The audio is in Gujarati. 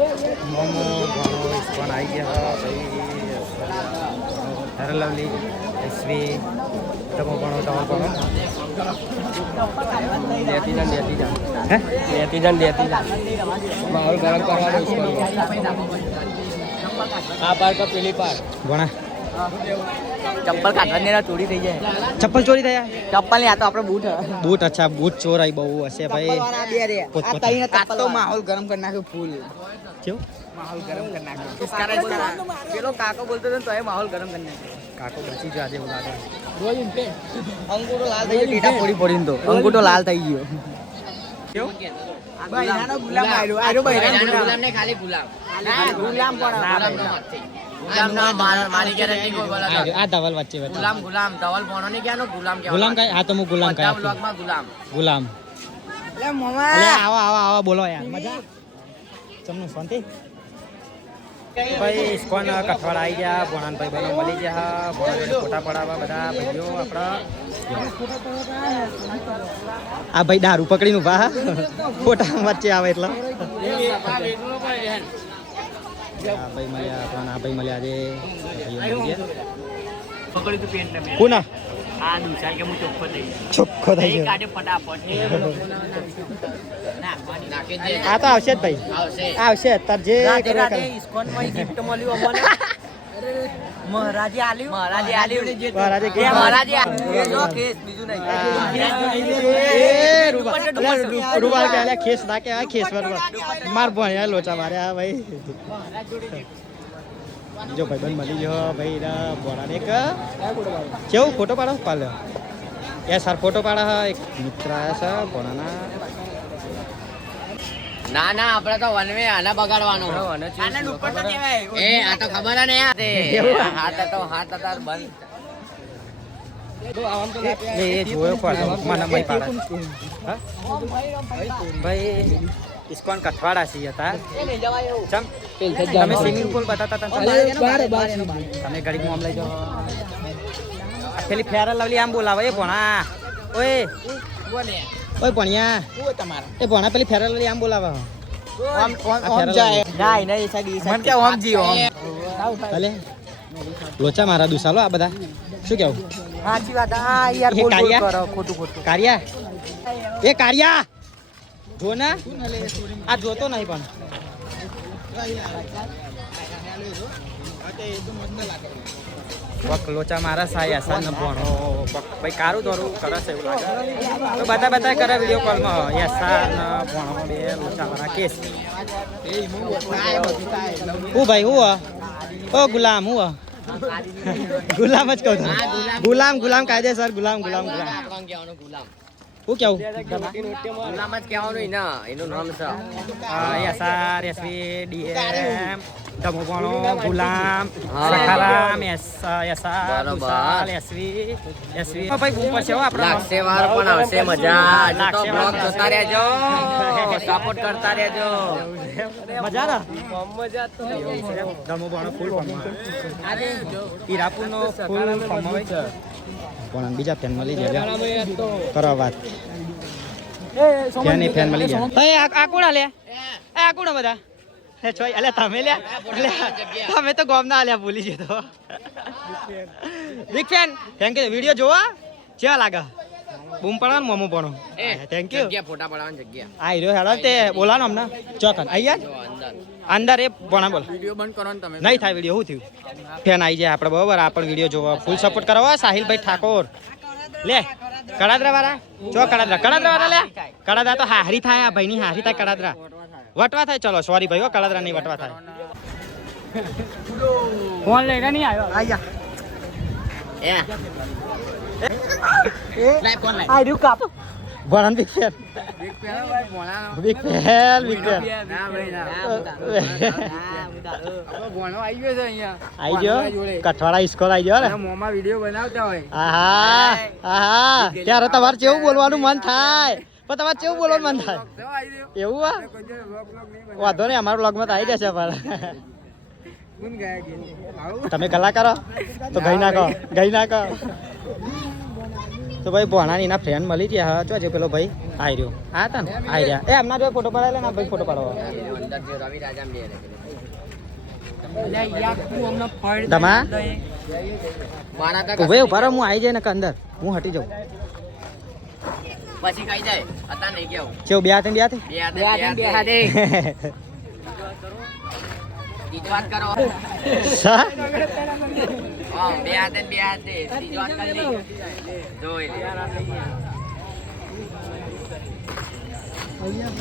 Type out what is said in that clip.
મોમો ઘણો ઇસ્કોન આવી ગયા ભાઈ હેર લવલી એસવી તમો ભણો તમો ભણો લેતી જાન લેતી જાન હે લેતી જાન લેતી જાન માહોલ ગરમ કરવાનો આ પાર કા પેલી પાર ભણા ચપ્પલ કાઢવાની ને ચોરી થઈ જાય. ચપ્પલ ચોરી થયા? ચપ્પલ નહીં આ તો આપણે બૂટ બૂટ અચ્છા બૂટ ચોરાઈ બહુ હશે ભાઈ. પોતપોતા. આ તો માહોલ ગરમ કરી નાખ્યો ફૂલ કેવું? માહોલ ગરમ કરી નાખ્યો. પેલો કાકો બોલતો હતો તો એ માહોલ ગરમ કરી નાખ્યો. કાકો બચી ગયો આજે એવું લાગે. અંગૂઠો લાલ થઈ ગયો ટીટા ફોડી ફોડીને તો. અંગૂઠો લાલ થઈ ગયો. બૈરાનો ગુલામ આયરો આયરો બૈરાનો ગુલામ. ને ખાલી ગુલામ. ગુલામ પણ ગુલામ ના મારી ગેરંટી કોઈ બોલે આ આ ધવલ વચ્ચે ગુલામ ગુલામ ધવલ ભણો ને ક્યાંનો ગુલામ કહેવાય ગુલામ કઈ? હા તો હું ગુલામ કઈ ગુલામ. ગુલામ. લે મોમા. અલે આવો આવો આવો બોલો યાર. મજા? તમને શાંતિ? ભાઈ ઇસ્કોન કઠવાડ આવી ગયા ભોણાન ભાઈ બનો મળી ગયા ભોણા ફોટા પડાવવા બધા ભાઈઓ આપણા. આ ભાઈ દારૂ પકડીને ઊભા ફોટા વચ્ચે આવે એટલે. આ ભાઈ મળ્યા આપણા આ ભાઈ મળ્યા આજે ભાઈઓ મળી ગયા કોના? આ દુસાર કે હું ચોખ્ખો થઈ ચોખ્ખો થઈ ગયો કાઢે ફટાફટ. આ તો આવશે જ ભાઈ. આવશે. આવશે તાર જે. ઇસ્કોનમાં ગિફ્ટ મળ્યું અમને. મહારાજે આલ્યું? મહારાજે આલ્યું. મહારાજે એ કીધું. મહારાજે. એ જો કેસ બીજું નહીં. એ રૂ- રૂબાલ કે અલ્યા ખેસ ના બરોબર. માર ભણ્યા લોચા માર્યા ભાઈ. જો ભાઈ બંધ મળી જો ભાઈ ભોળાને એક. કેવું ફોટો પાડો? પાડો એ સર ફોટો પાડા. એક મિત્ર આયા છે ભોળાના ના ના આપણે તો વનવે આના બગાડવાનો. આને કહેવાય. એ આ તો ખબર ને હાથ હતો હાથ હતા બંધ. એ એ જોયો પાડો મને મય પાડે. હા? ભાઈ ઇસ્કોન કઠવાડા છીએ હતા. તમે સ્વિમિંગ પુલ બતાતા તમે? ઘડીક આમ લઈ જાઓ. પેલી ફેરા લવલી આમ બોલાવે એ ભણા. ઓય. ઓય ભણ્યા. એ ભણા પેલી ફેરલ આમ બોલાવે. ઓમ- ઓમ- આ ઓમ જાય. લવલી. ના, એના એ side, એ side. ભલે. લોચા મારા દુસાલો આ બધા. શું કેવું? સાચી વાત. આ યાર એ બોલ બોલ કાળિયા? કરો ખોટું ખોટું. કારિયા. એ કારિયા. જો ના. આ જોતો નહીં પણ. પક લોચા મારા સાય આસાન ભણો. પક ભાઈ કારું થોડું કરે છે એવું લાગે? તો બધા બધા કરે વીડિયો કોલમાં ન ભણો બે લોચા મારા કેસ. હું ભાઈ હું? ઓ ગુલામ હું? ગુલામ જ કહું ગુલામ ગુલામ કાયદેસર ગુલામ ગુલામ ગુલામ. ગુલામ હું કેવું ગુલામ જ કહેવાનું એના એનું નામ છે. યસાર ડી ડીએમ ધમોપણો ગુલામ. સખારામ એસ બરોબર. એસવી એસવી ભાઈ બૂમ પડશે હો આપણો લાગશે વાર પણ આવશે મજા. લાગશે બ્લોગ જોતા રહેજો. સપોર્ટ કરતા રહેજો. મજા ને? ધમોપણો ફૂલ ફોર્મમાં હીરાપુરનો ફૂલ ફોર્મમાં હોય. પણ બીજા ફેન મળી જાય. કરો વાત. ફેન ફેન મળી જાય. એ આ આ કોણ લે એ આ કોણ બધા? એ છોય અલે તમે લે તમે તો ગોમ ના આલ્યા ભૂલી જતો big fan thank you video જોવા ચેવા લાગે? બૂમ પડવાનું મોમો પડો થેન્ક યુ જગ્યા ફોટા પડવાની જગ્યા. આ હીરો હેડો તે બોલાનો હમણાં ચોકન અહીંયા અંદર. અંદર એ ભણા બોલ. વીડિયો બંધ કરો ને તમે. નહીં થાય વીડિયો શું થયું? ફેન આવી જાય આપણે બરોબર? આપણ પણ વીડિયો જોવા. ફૂલ સપોર્ટ કરો સાહિલભાઈ ઠાકોર. લે કડાદરા વાળા. ચો કડાદરા. કડાદરા વાળા લે. કડાદરા તો હારી થાય આ ભાઈની હારી થાય કડાદરા. વટવા થાય ચલો સોરી ભાઈ હો નહીં વટવા થાય. ફોન લઈને નહીં આવ્યો? આયા. એ આ રહ્યું ભણન big fan big fan big fan ના ભાઈ ના. આઈ ગયો કઠવાડા ગયો ને? મોમાં વીડિયો બનાવતા હોય. આહા આહા. ત્યારે તમારે કેવું બોલવાનું મન થાય. પણ તમારે કેવું બોલવાનું મન થાય? એવું આ? વાંધો નહીં, અમારા લગ્ન તો આવી જશે પણ. તમે કલાકારો તો ગઈ નાખો ગઈ નાખો તો ભાઈ ભોણાની એના ફ્રેન્ડ મળી ગયા હા. જો પેલો ભાઈ આવી રહ્યો. હા હતા ને આવી રહ્યા. એ, એમના જો ફોટો પડાયેલા ને ભાઈ ફોટો બે તમા ઉભે ઊભા રહો, હું આવી જાય ને અંદર. હું હટી જાઉં. પછી કઈ જાય. અત્યારે નહીં કેવું. કેવું બે હાથે બે હાથે? બે હાથે બે હાથે બીજી વાત કરો. સા? હા બે હાથે બે હાથે. બીજી વાત કરી લઈ જોઈ લે.